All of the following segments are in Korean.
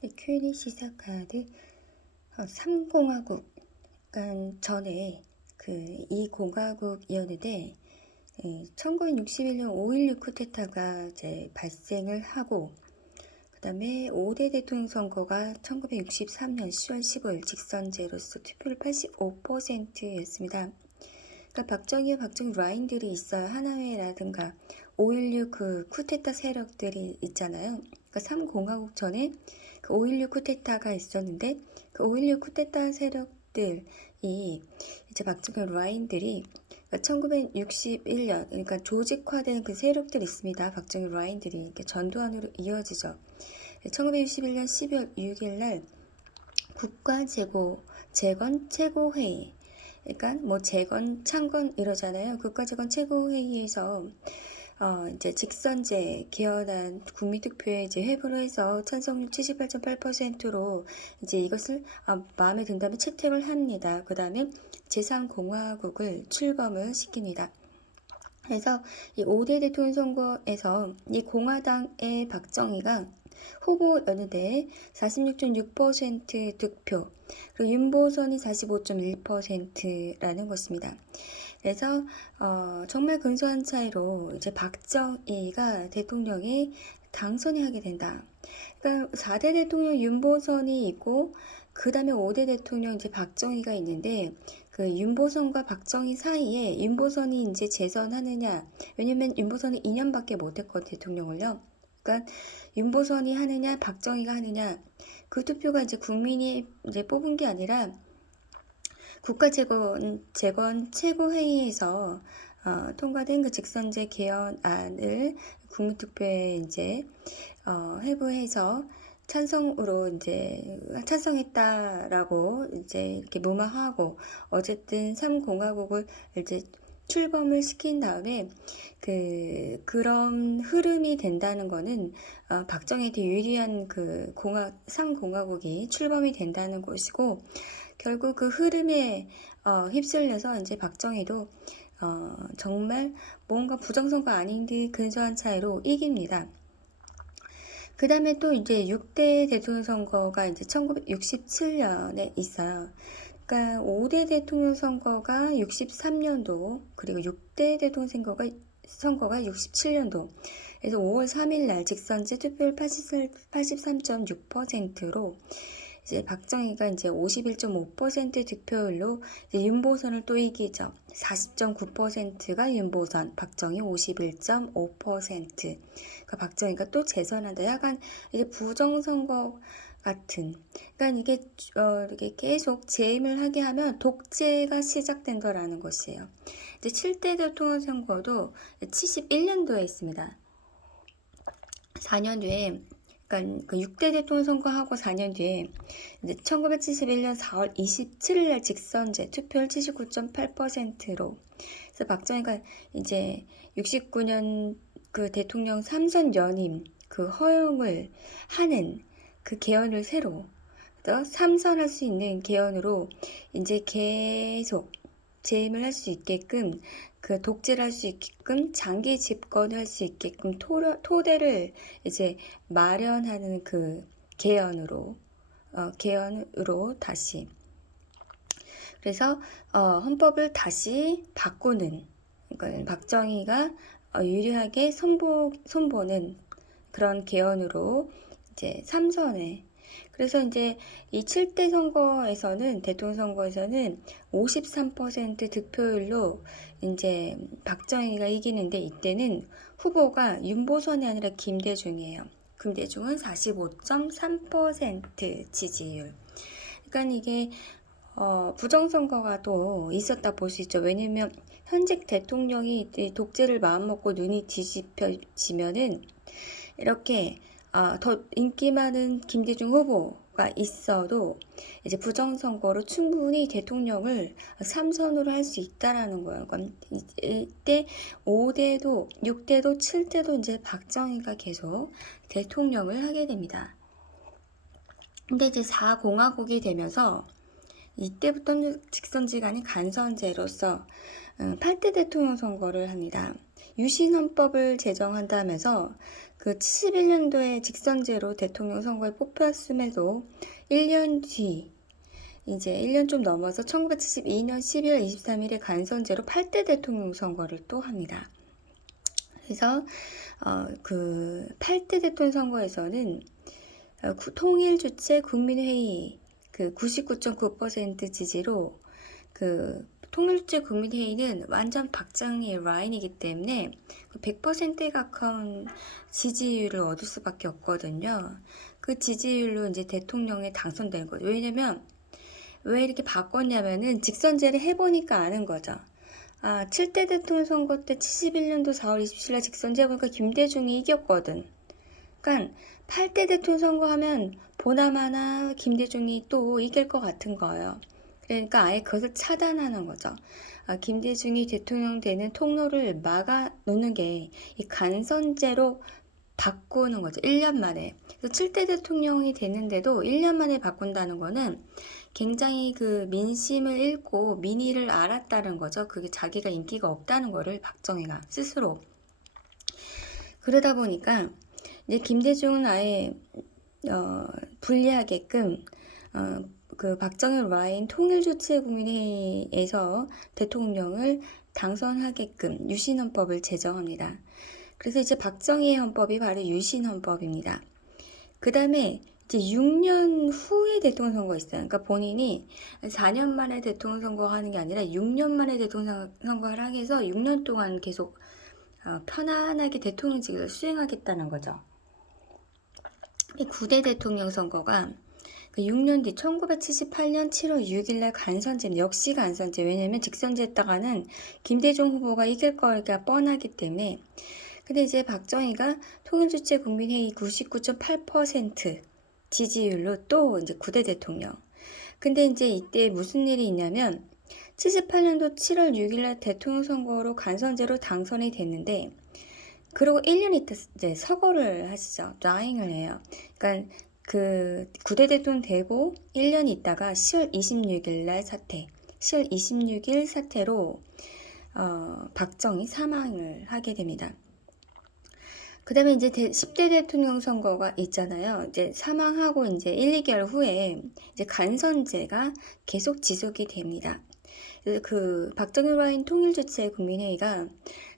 네, Q&A 시작하듯 3공화국, 그러니까 전에 그 2공화국이었는데 1961년 5.16 쿠데타가 이제 발생을 하고 그 다음에 5대 대통령 선거가 1963년 10월 15일 직선제로서 투표율 85%였습니다. 그러니까 박정희와 박정희 라인들이 있어요. 하나회라든가 5.16 그 쿠데타 세력들이 있잖아요. 그러니까 3공화국 전에 그 5.16 쿠데타가 있었는데 그 5.16 쿠데타 세력들이 이제 박정희 라인들이 1961년 그러니까 조직화된 그 세력들이 있습니다. 박정희 라인들이 이렇게 전두환으로 이어지죠. 1961년 12월 6일 날 국가재건 최고회의, 그러니까 뭐 재건 창건 이러잖아요. 국가재건 최고회의에서 이제 직선제 개헌안 국민투표에 이제 회부를 해서 찬성률 78.8%로 이제 이것을 마음에 든다면 채택을 합니다. 그 다음에 제3공화국을 출범을 시킵니다. 그래서 이 5대 대통령 선거에서 이 공화당의 박정희가 후보였는데 46.6% 득표, 그리고 윤보선이 45.1%라는 것입니다. 그래서 정말 근소한 차이로 이제 박정희가 대통령에 당선이 하게 된다. 그러니까 4대 대통령 윤보선이 있고 그 다음에 5대 대통령 이제 박정희가 있는데 그 윤보선과 박정희 사이에 윤보선이 이제 재선하느냐, 왜냐면 윤보선이 2년밖에 못했거든 대통령을요. 그러니까 윤보선이 하느냐 박정희가 하느냐, 그 투표가 이제 국민이 이제 뽑은 게 아니라 국가재건 최고회의에서 통과된 그 직선제 개헌안을 국민투표에 이제 회부해서 찬성으로 이제 찬성했다라고 이제 이렇게 무마하고 어쨌든 3공화국을 이제 출범을 시킨 다음에 그런 흐름이 된다는 거는 박정희한테 유리한 그 3공화국이 출범이 된다는 것이고, 결국 그 흐름에 휩쓸려서 이제 박정희도 정말 뭔가 부정선거 아닌 듯 근소한 차이로 이깁니다. 그 다음에 또 이제 6대 대통령 선거가 이제 1967년에 있어요. 그러니까 5대 대통령 선거가 63년도, 그리고 6대 대통령 선거가 67년도. 그래서 5월 3일 날 직선제 투표율 83.6%로 이제 박정희가 이제 51.5% 득표율로 이제 윤보선을 또 이기죠. 40.9%가 윤보선, 박정희 51.5%. 그러니까 박정희가 또 재선한다. 약간 이제 부정선거 같은. 그러니까 이게 이렇게 계속 재임을 하게 하면 독재가 시작된다라는 것이에요. 이제 7대 대통령 선거도 71년도에 있습니다. 4년 뒤에, 그러니까 그 6대 대통령 선거하고 4년 뒤에 이제 1971년 4월 27일 날 직선제 투표율 79.8%로 그래서 박정희가 이제 69년 그 대통령 3선 연임 그 허용을 하는 그 개헌을 새로 3선할 수 있는 개헌으로 이제 계속 재임을 할 수 있게끔, 그 독재를 할 수 있게끔, 장기 집권을 할 수 있게끔 토대를 이제 마련하는 그 개헌으로 다시, 그래서 헌법을 다시 바꾸는, 그러니까 박정희가 유리하게 손보는 그런 개헌으로 이제 3선에, 그래서 이제 이 7대 선거에서는, 대통령 선거에서는 53% 득표율로 이제 박정희가 이기는데, 이때는 후보가 윤보선이 아니라 김대중이에요. 김대중은 45.3% 지지율. 그러니까 이게 부정선거가 또 있었다 볼 수 있죠. 왜냐면 현직 대통령이 독재를 마음먹고 눈이 뒤집혀지면은 이렇게 더 인기 많은 김대중 후보가 있어도 이제 부정선거로 충분히 대통령을 3선으로 할 수 있다라는 거예요. 그러니까 이때 5대도 6대도 7대도 이제 박정희가 계속 대통령을 하게 됩니다. 근데 이제 4공화국이 되면서 이때부터는 직선제가 아닌 간선제로서 8대 대통령 선거를 합니다. 유신헌법을 제정한다면서 그 71년도에 직선제로 대통령 선거에 뽑혔음에도 1년 뒤, 이제 1년 좀 넘어서 1972년 12월 23일에 간선제로 8대 대통령 선거를 또 합니다. 그래서 그 8대 대통령 선거에서는 통일주체 국민회의 그 99.9% 지지로 그 통일주체 국민회의는 완전 박정희의 라인이기 때문에 100%에 가까운 지지율을 얻을 수밖에 없거든요. 그 지지율로 이제 대통령에 당선된 거죠. 왜냐면 왜 이렇게 바꿨냐면은 직선제를 해보니까 아는 거죠. 7대 대통령 선거 때 71년도 4월 27일 직선제 해보니까 김대중이 이겼거든. 그러니까 8대 대통령 선거하면 보나마나 김대중이 또 이길 것 같은 거예요. 그러니까 아예 그것을 차단하는 거죠. 김대중이 대통령 되는 통로를 막아 놓는 게 이 간선제로 바꾸는 거죠. 1년 만에. 그래서 7대 대통령이 되는데도 1년 만에 바꾼다는 거는 굉장히 그 민심을 읽고 민의를 알았다는 거죠. 그게 자기가 인기가 없다는 거를 박정희가 스스로. 그러다 보니까 이제 김대중은 아예 불리하게끔 그 박정희 라인 통일주체국민회의에서 대통령을 당선하게끔 유신헌법을 제정합니다. 그래서 이제 박정희의 헌법이 바로 유신헌법입니다. 그 다음에 이제 6년 후에 대통령 선거 있어요. 그러니까 본인이 4년 만에 대통령 선거하는 게 아니라 6년 만에 대통령 선거를 하게 해서 6년 동안 계속 편안하게 대통령직을 수행하겠다는 거죠. 이 9대 대통령 선거가 그 6년 뒤 1978년 7월 6일날 간선제, 역시 간선제. 왜냐면 직선제 했다가는 김대중 후보가 이길 거가 뻔하기 때문에. 근데 이제 박정희가 통일주체 국민회의 99.8% 지지율로 또 이제 9대 대통령. 근데 이제 이때 무슨 일이 있냐면 78년도 7월 6일날 대통령 선거로 간선제로 당선이 됐는데 그리고 1년 있다 이제 서거를 하시죠. 라잉을 해요. 그러니까 그 9대 대통령 되고 1년 있다가 10월 26일 날 사퇴. 10월 26일 사퇴로 박정희 사망을 하게 됩니다. 그 다음에 이제 10대 대통령 선거가 있잖아요. 이제 사망하고 이제 1, 2개월 후에 이제 간선제가 계속 지속이 됩니다. 그 박정희 라인 통일주체 국민회의가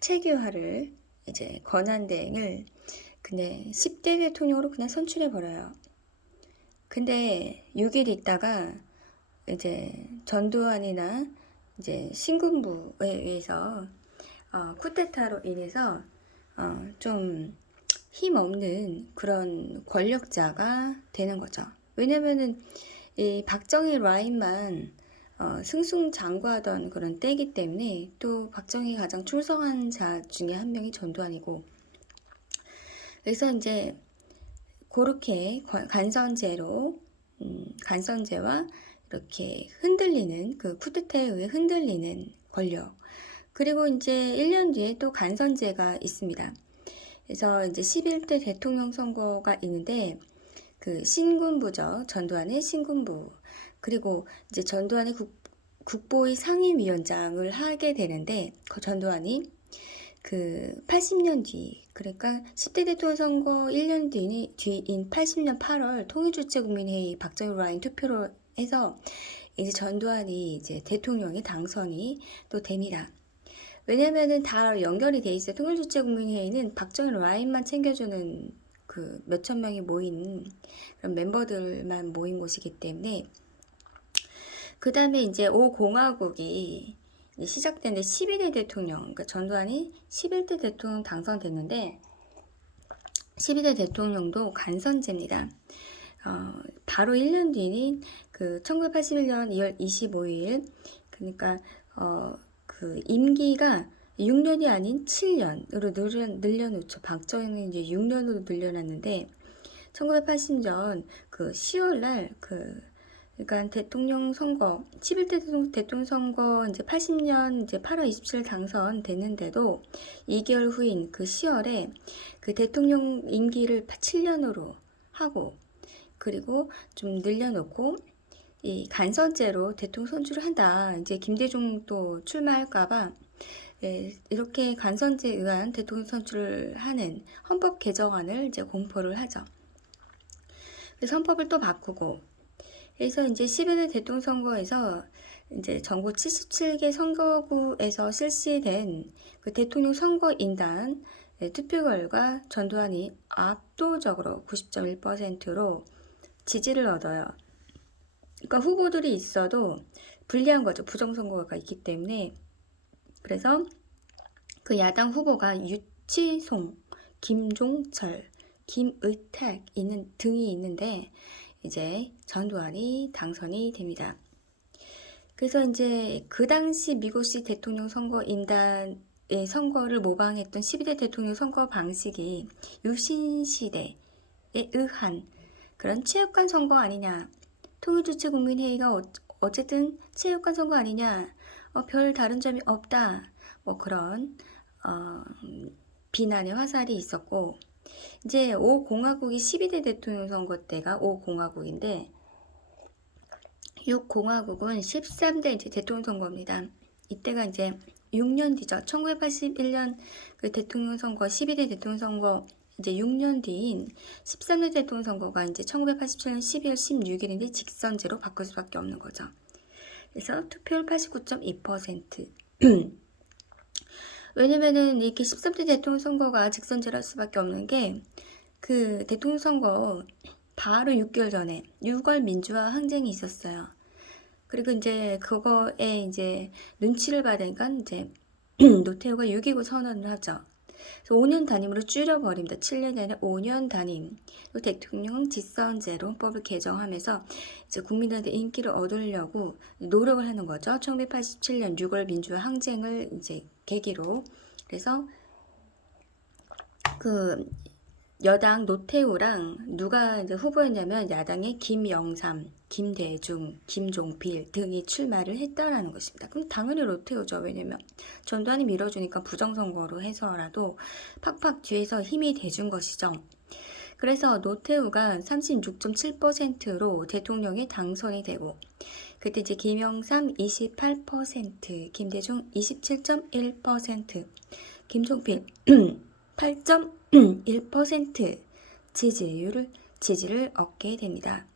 체계화를 이제 권한대행을 그냥 10대 대통령으로 그냥 선출해 버려요. 근데 6일 있다가 이제 전두환이나 이제 신군부에 의해서 쿠데타로 인해서 좀 힘없는 그런 권력자가 되는 거죠. 왜냐면은 이 박정희 라인만 승승장구하던 그런 때이기 때문에 또 박정희 가장 충성한 자 중에 한 명이 전두환이고 그래서 이제 그렇게 간선제로 간선제와 이렇게 흔들리는 그 쿠데타에 의해 흔들리는 권력 그리고 이제 1년 뒤에 또 간선제가 있습니다. 그래서 이제 11대 대통령 선거가 있는데 그 신군부죠. 전두환의 신군부. 그리고 이제 전두환의 국보위 상임위원장을 하게 되는데 그 전두환이 그 80년 뒤 그러니까 10대 대통령 선거 1년 뒤인 80년 8월 통일주체국민회의 박정희 라인 투표로 해서 이제 전두환이 이제 대통령이 당선이 또 됩니다. 왜냐면은 다 연결이 돼 있어요. 통일주체국민회의는 박정희 라인만 챙겨주는 그 몇천 명이 모인 그런 멤버들만 모인 곳이기 때문에 그 다음에 이제 5공화국이 시작되는데 12대 대통령, 그러니까 전두환이 11대 대통령 당선됐는데 12대 대통령도 간선제입니다. 바로 1년 뒤인 그 1981년 2월 25일 그러니까 그 임기가 6년이 아닌 7년으로 늘려놓죠. 박정희는 이제 6년으로 늘려놨는데 1980년 그 10월 날 그러니까 대통령 선거 11대 대통령 선거 이제 80년 이제 8월 27일 당선됐는데도 2개월 후인 그 10월에 그 대통령 임기를 7년으로 하고 그리고 좀 늘려놓고 이 간선제로 대통령 선출을 한다. 이제 김대중도 출마할까봐 이렇게 간선제에 의한 대통령 선출을 하는 헌법 개정안을 이제 공포를 하죠. 그래서 헌법을 또 바꾸고, 그래서 이제 11대 대통령 선거에서 이제 전국 77개 선거구에서 실시된 그 대통령 선거인단 투표 결과 전두환이 압도적으로 90.1%로 지지를 얻어요. 그러니까 후보들이 있어도 불리한 거죠. 부정선거가 있기 때문에. 그래서 그 야당 후보가 유치송, 김종철, 김의택 등이 있는데 이제 전두환이 당선이 됩니다. 그래서 이제 그 당시 미국식 대통령 선거인단의 선거를 모방했던 12대 대통령 선거 방식이 유신시대에 의한 그런 체육관 선거 아니냐. 통일주체국민회의가 어쨌든 체육관 선거 아니냐. 별 다른 점이 없다. 뭐 그런 비난의 화살이 있었고, 이제 5공화국이 12대 대통령 선거 때가 5공화국인데 6공화국은 13대 이제 대통령 선거입니다. 이때가 이제 6년 뒤죠. 1981년 그 대통령 선거 12대 대통령 선거 이제 6년 뒤인 13대 대통령 선거가 이제 1987년 12월 16일인데 직선제로 바꿀 수밖에 없는 거죠. 그래서 투표율 89.2%. 왜냐면은 이렇게 13대 대통령 선거가 직선제로 할 수밖에 없는 게 그 대통령 선거 바로 6개월 전에 6월 민주화 항쟁이 있었어요. 그리고 이제 그거에 이제 눈치를 받으니까 이제 노태우가 6.29 선언을 하죠. 그래서 5년 단임으로 줄여버립니다. 7년이 아니라 5년 단임. 대통령 직선제로 헌법을 개정하면서 이제 국민들한테 인기를 얻으려고 노력을 하는 거죠. 1987년 6월 민주화 항쟁을 이제 계기로. 그래서 그 여당 노태우랑 누가 이제 후보였냐면 야당의 김영삼, 김대중, 김종필 등이 출마를 했다라는 것입니다. 그럼 당연히 노태우죠. 왜냐면 전두환이 밀어주니까 부정선거로 해서라도 팍팍 뒤에서 힘이 돼준 것이죠. 그래서 노태우가 36.7%로 대통령에 당선이 되고, 그때 이제 김영삼 28%, 김대중 27.1%, 김종필 8.1% 지지를 얻게 됩니다.